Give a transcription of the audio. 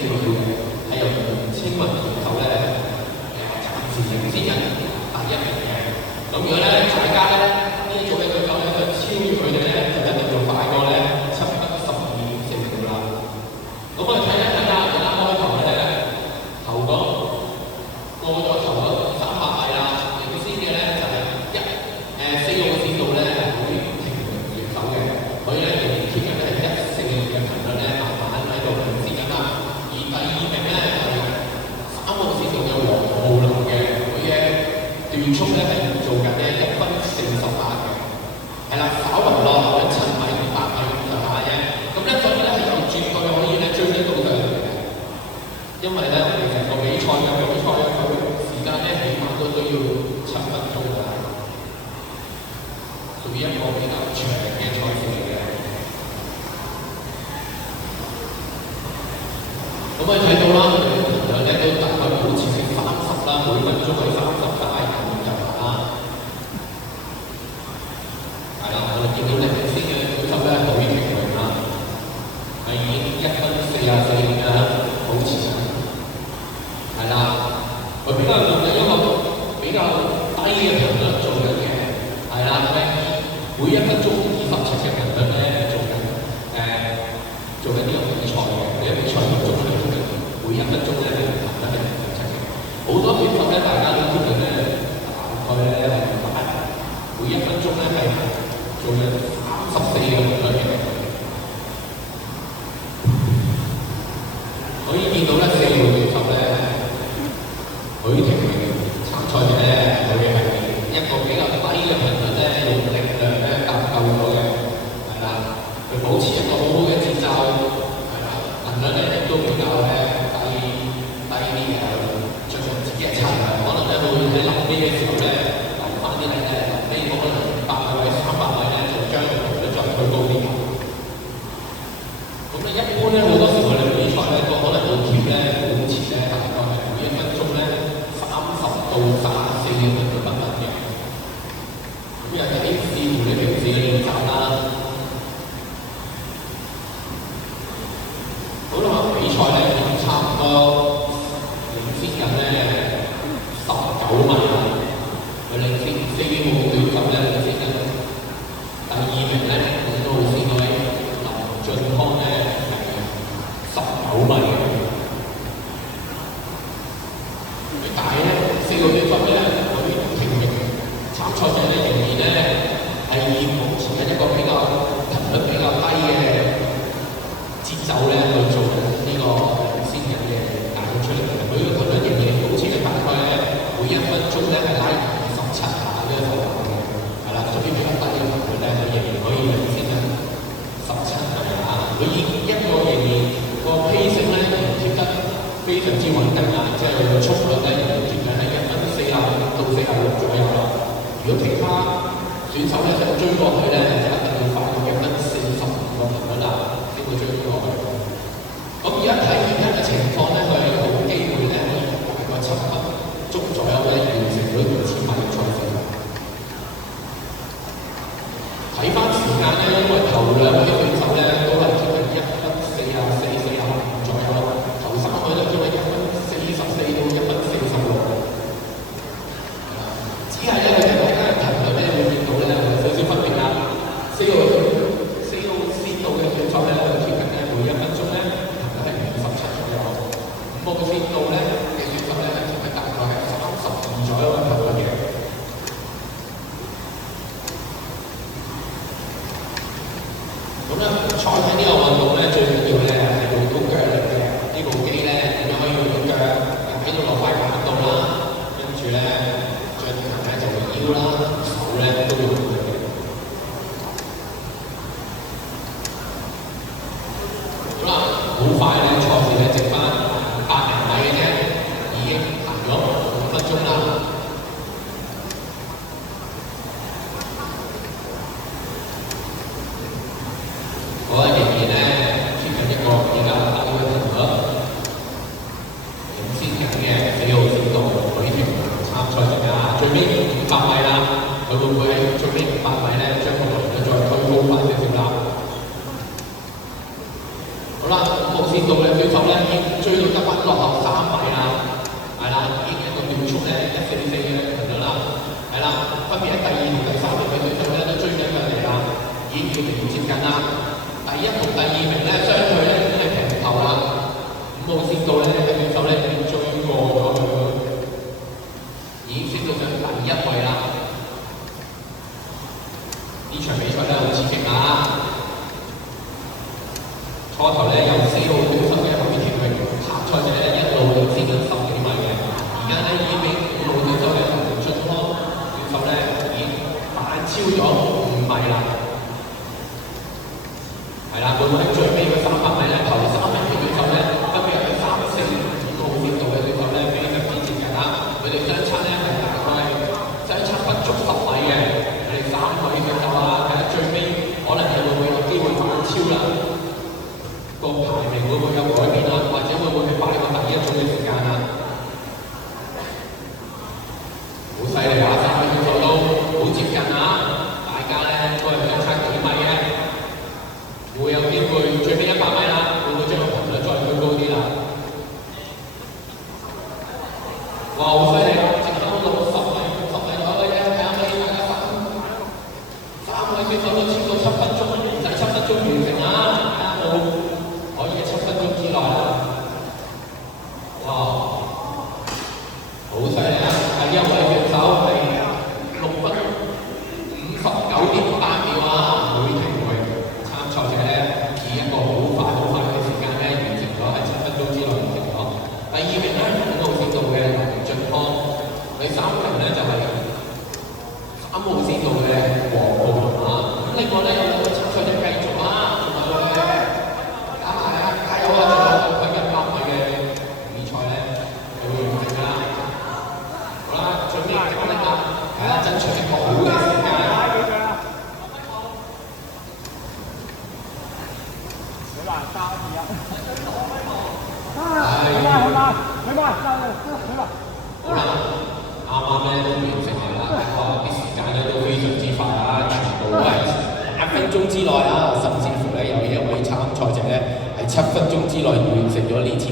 4秒嘅，係由青雲選手咧暫時領先緊第1名嘅。咁如果咧大家咧呢組嘅對手咧想超越佢哋咧，就一定要快過咧7分12.4秒啦。咁我哋睇一睇啦，啱開頭咧頭嗰過咗頭嗰300米啦，領先嘅咧就係4號嘅線路咧係會停住手嘅，所以咧仍然 keep 緊咧係1.4嘅頻率咧慢慢喺度領先緊啦。而第2名咧係3號線路嘅黃浩林嘅，佢嘅段速咧係做緊咧1分48嘅，係啦，稍為落後咗7米8米咁上下啫。咁咧所以咧係有絕對可以咧追得到佢嘅，因為咧我哋成個比賽佢時間咧起碼都要7分鐘㗎，屬於一個比較長嘅賽事嚟嘅。咁我哋睇到啦，佢哋嘅能量咧都大概保持喺30啦，每分鐘係30大咁就啦。係啦，我哋見到領先嘅舉手咧許廷榮啦，係已經1分44嘅保持緊。係啦，佢比較用緊一個比較低嘅頻率做緊嘅，係啦，每1分鐘27嘅頻率咧做緊呢個比賽嘅，呢個比賽做緊每1分鐘咧係頻率係27嘅。好多選手咧，大家都知道咧，大概咧係每1分鐘咧係做緊34嘅頻率嘅。可以見到咧4號選手咧，許廷榮參賽者咧，佢係一個比較低嘅頻率咧，用力量咧搭救咗嘅，係啦，佢保持一個好好嘅節奏，係啦，能量咧亦都比較咧低啲嘅，盡用自己嘅策略，可能咧會喺臨尾嘅時候咧留翻啲力咧，臨尾可能200米、300米咧就將個頻率再推高啲。咁咧一般咧好多時我哋比賽咧個可能會貼咧保持咧大概係每1分鐘咧30到34嘅頻率不等嘅。咁又睇視乎你平時嘅練習啦。好啦，比賽咧已經差唔多領先緊咧19米啦，佢領先4號選手咧領先緊第2名咧都好先位林俊康咧係19米嘅。但係咧4號選手咧佢停名參賽者咧仍然咧係以保持緊一個比較頻率比較低嘅節奏咧去做呢個領先人嘅帶到出嚟嘅，佢個頻率仍然保持緊大概咧每1分鐘咧係拉27下呢個幅度嘅，係啦，屬於比較低嘅頻率咧，佢仍然可以領先緊17下。佢以一個仍然個 pacing 咧仍然貼得非常之穩定啊，即係佢個速率咧仍然貼緊喺1分45到46左右啦。如果其他選手咧想追過去咧，就一定要快過1分45個頻率啦。會追過去。咁而家睇而家嘅情況咧，佢係有機會咧可以大概7分鐘左右咧完成咗2000米嘅賽事。睇翻時間咧，因為頭2位選手咧都係接近1分44、45左右，頭3位咧都係1分44到1分46。只係咧你哋講緊嘅頻率咧會見到咧有少少分別啦。4號線路嘅選手咧，佢貼緊咧每1分鐘咧頻率係27左右，5號線路咧嘅選手咧貼緊大概係32左右嘅頻率嘅。咁咧賽喺呢個運動咧最緊要咧係用到腳力嘅，呢部機咧點樣可以用到腳喺度落塊板度啦，跟住咧進行咧就腰啦、手咧都要用到嘅。好啦，好快咧，賽事咧剩翻800米嘅啫。已經追到得翻落後3米啦，係啦，已經一個秒速咧1:44嘅咁樣啦，係啦，分別喺第2同第3名嘅對手咧都追緊佢哋啦，已經越嚟越接近啦。第1同第2名咧相對咧已經係平頭啦，5號線度咧嘅對手咧已經追過咗佢，已經升到上第1位啦。呢場比賽咧好刺激啊！初頭咧由4號對手嘅後面條佢參賽者咧一路領先緊10幾米嘅，而家咧已經俾5號對手嘅陳俊康對手咧已經反超咗5米啦。係啦，會唔會喺最尾嘅300米咧頭3名嘅對手咧分別係3、4、5號線度嘅對手咧非常之接近啦，佢哋相差咧係大概相差不足10米嘅，佢哋3位對手啊，睇下最尾可能會唔會有機會反超啦？個排名會唔會有改變啊？或者會唔會係快過第1組嘅時間啊？好犀利啊！3位對手都好接近啊！大家咧都係相差幾米嘅，會有機會最尾100米啦，會唔會將個頻率再推高啲啦？哇！好犀利啊！剩翻到10米左右嘅啫，睇下可以大家3位選手都超過7分鐘，唔使7分鐘完成啊！睇下冇。可以喺7分鐘之內啦！哇，好犀利啊！第1位選手係6分59.8秒啊！每停位參賽者咧以一個好快嘅時間咧完成咗，喺7分鐘之內完成咗。第2名咧5號線度嘅林俊康，第3名咧就係3號線度嘅黃浩文啊！咁另外咧有2位參賽者繼續啊！爭取一個好嘅時間。好啦，啱啱咧都完成咗啦，啲時間咧都非常之快啦，全部都係8分鐘之內啦，甚至乎咧有1位參賽者咧係7分鐘之內完成咗呢次。